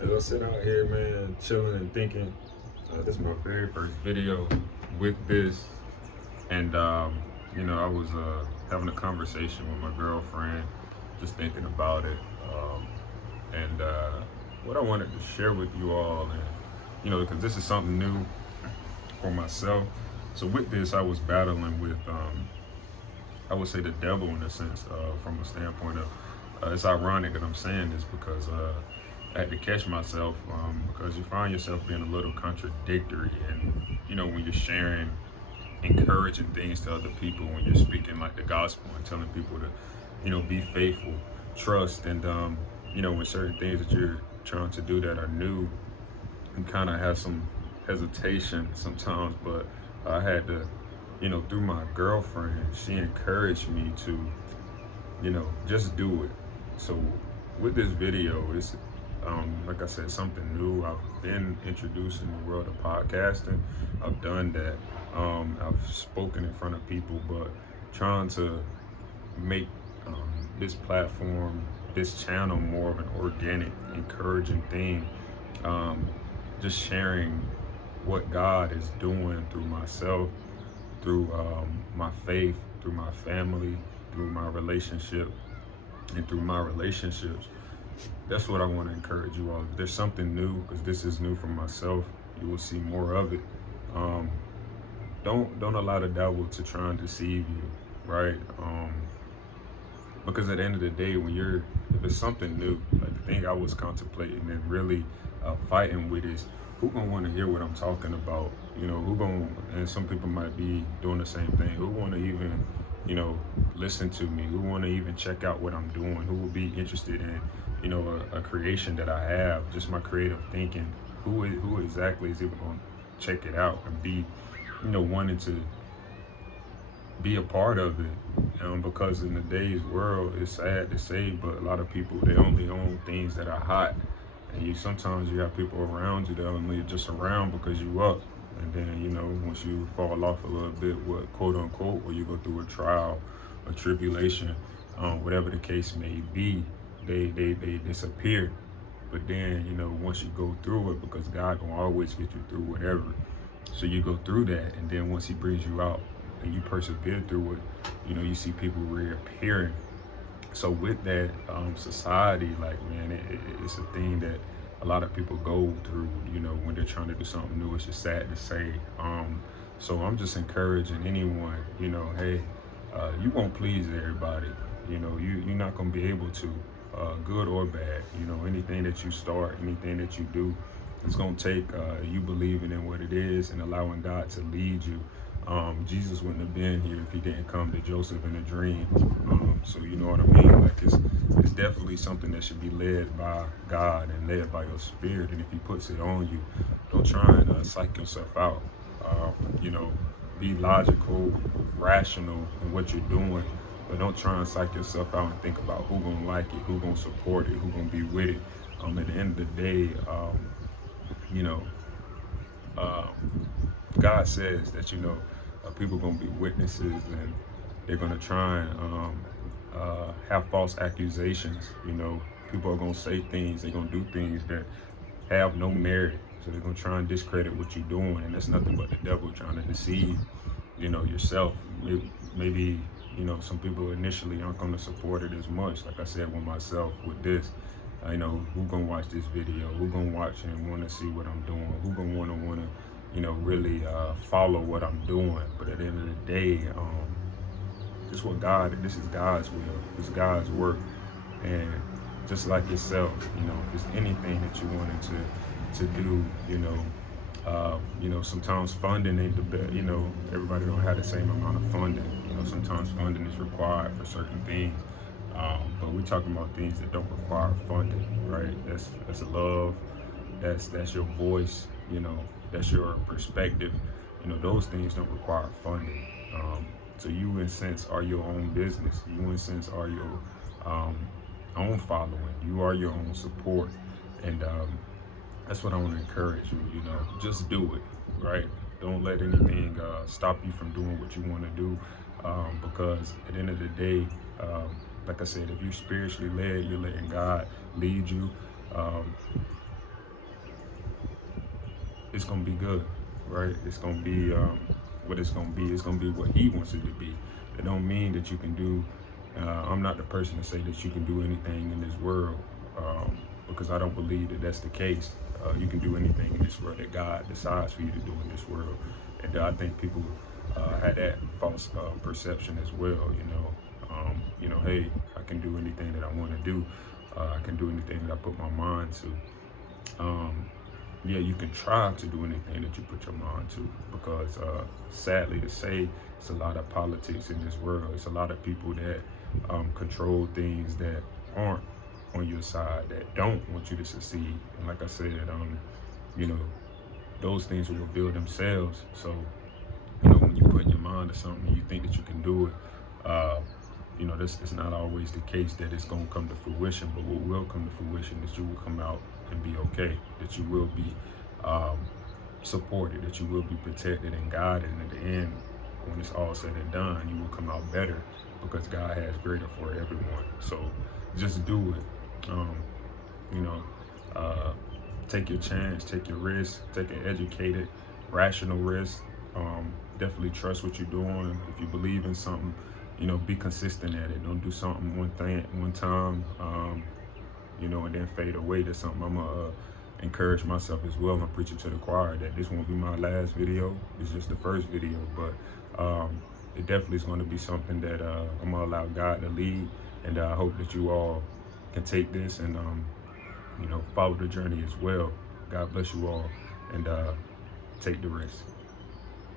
As I sit out here, man, chilling and thinking, this is my very first video with this, and I was having a conversation with my girlfriend, just thinking about it, and what I wanted to share with you all, and because this is something new for myself. So with this, I was battling with, I would say, the devil in a sense, from a standpoint of, it's ironic that I'm saying this because I had to catch myself because you find yourself being a little contradictory, and when you're sharing encouraging things to other people, when you're speaking like the gospel and telling people to be faithful, trust, and when certain things that you're trying to do that are new, you kind of have some hesitation sometimes. But I had to, through my girlfriend, she encouraged me to just do it. So with this video, it's like I said, something new. I've been introduced in the world of podcasting. I've done that. I've spoken in front of people, but trying to make this platform, this channel, more of an organic, encouraging thing. Just sharing what God is doing through myself, through my faith, through my family, through my relationship, and through my relationships. That's what I want to encourage you all. If there's something new, because this is new for myself, you will see more of it. Don't allow the devil to try and deceive you, right? Because at the end of the day, if it's something new, like the thing I was contemplating and really fighting with is, who gonna want to hear what I'm talking about? And some people might be doing the same thing. Who want to even, listen to me? Who want to even check out what I'm doing? Who will be interested in, a creation that I have, just my creative thinking? Who exactly is even going to check it out and be, wanting to be a part of it? Because in today's world, it's sad to say, but a lot of people, they only own things that are hot. And sometimes you have people around you that only just around because you up. And then, once you fall off a little bit, what quote unquote, or you go through a trial, a tribulation, whatever the case may be, they disappear. But then, once you go through it, because God gonna always get you through whatever. So you go through that, and then once he brings you out and you persevere through it, you see people reappearing. So with that, society, like, man, it's a thing that a lot of people go through, when they're trying to do something new. It's just sad to say. So I'm just encouraging anyone, hey, you won't please everybody. You're not going to be able to, good or bad. Anything that you start, anything that you do, it's going to take you believing in what it is and allowing God to lead you. Jesus wouldn't have been here if he didn't come to Joseph in a dream. So you know what I mean? Like, it's definitely something that should be led by God and led by your spirit. And if he puts it on you, don't try and psych yourself out. Be logical, rational in what you're doing, but don't try and psych yourself out and think about who gonna like it, who gonna support it, who gonna be with it. At the end of the day, God says that people gonna be witnesses, and they're gonna try and have false accusations. People are gonna say things, they're gonna do things that have no merit. So they're gonna try and discredit what you're doing, and that's nothing but the devil trying to deceive, yourself. Maybe some people initially aren't gonna support it as much. Like I said with myself, with this, who gonna watch this video? Who gonna watch and want to see what I'm doing? Who gonna wanna really follow what I'm doing? But at the end of the day, this is God's will, it's God's work. And just like yourself, if there's anything that you wanted to do, sometimes funding ain't the best. Everybody don't have the same amount of funding. Sometimes funding is required for certain things. But we're talking about things that don't require funding, right? That's love, that's your voice, that's your perspective. Those things don't require funding. So you, in a sense, are your own business. You, in a sense, are your own following. You are your own support. And that's what I want to encourage you, just do it, right? Don't let anything stop you from doing what you want to do, because at the end of the day, like I said, if you're spiritually led, you're letting God lead you. it's gonna be good, right? It's gonna be what it's gonna be. It's gonna be what He wants it to be. It don't mean that you can do. I'm not the person to say that you can do anything in this world, because I don't believe that that's the case. You can do anything in this world that God decides for you to do in this world, and I think people had that false perception as well. Hey, I can do anything that I want to do. I can do anything that I put my mind to. Yeah, you can try to do anything that you put your mind to, because sadly to say, it's a lot of politics in this world. It's a lot of people that control things that aren't on your side, that don't want you to succeed. And like I said, you know, those things will reveal themselves. So, when you put your mind to something and you think that you can do it, this is not always the case that it's going to come to fruition. But what will come to fruition is you will come out and be okay, that you will be supported, that you will be protected and guided, and at the end, when it's all said and done, you will come out better, because God has greater for everyone. So just do it. Take your chance, take your risk, take an educated, rational risk. Definitely trust what you're doing. If you believe in something, be consistent at it. Don't do something one time, and then fade away. That's something I'm gonna encourage myself as well. I'm preaching to the choir that this won't be my last video. It's just the first video, but it definitely is going to be something that I'm gonna allow God to lead, and I hope that you all can take this and follow the journey as well. God bless you all, and take the risk.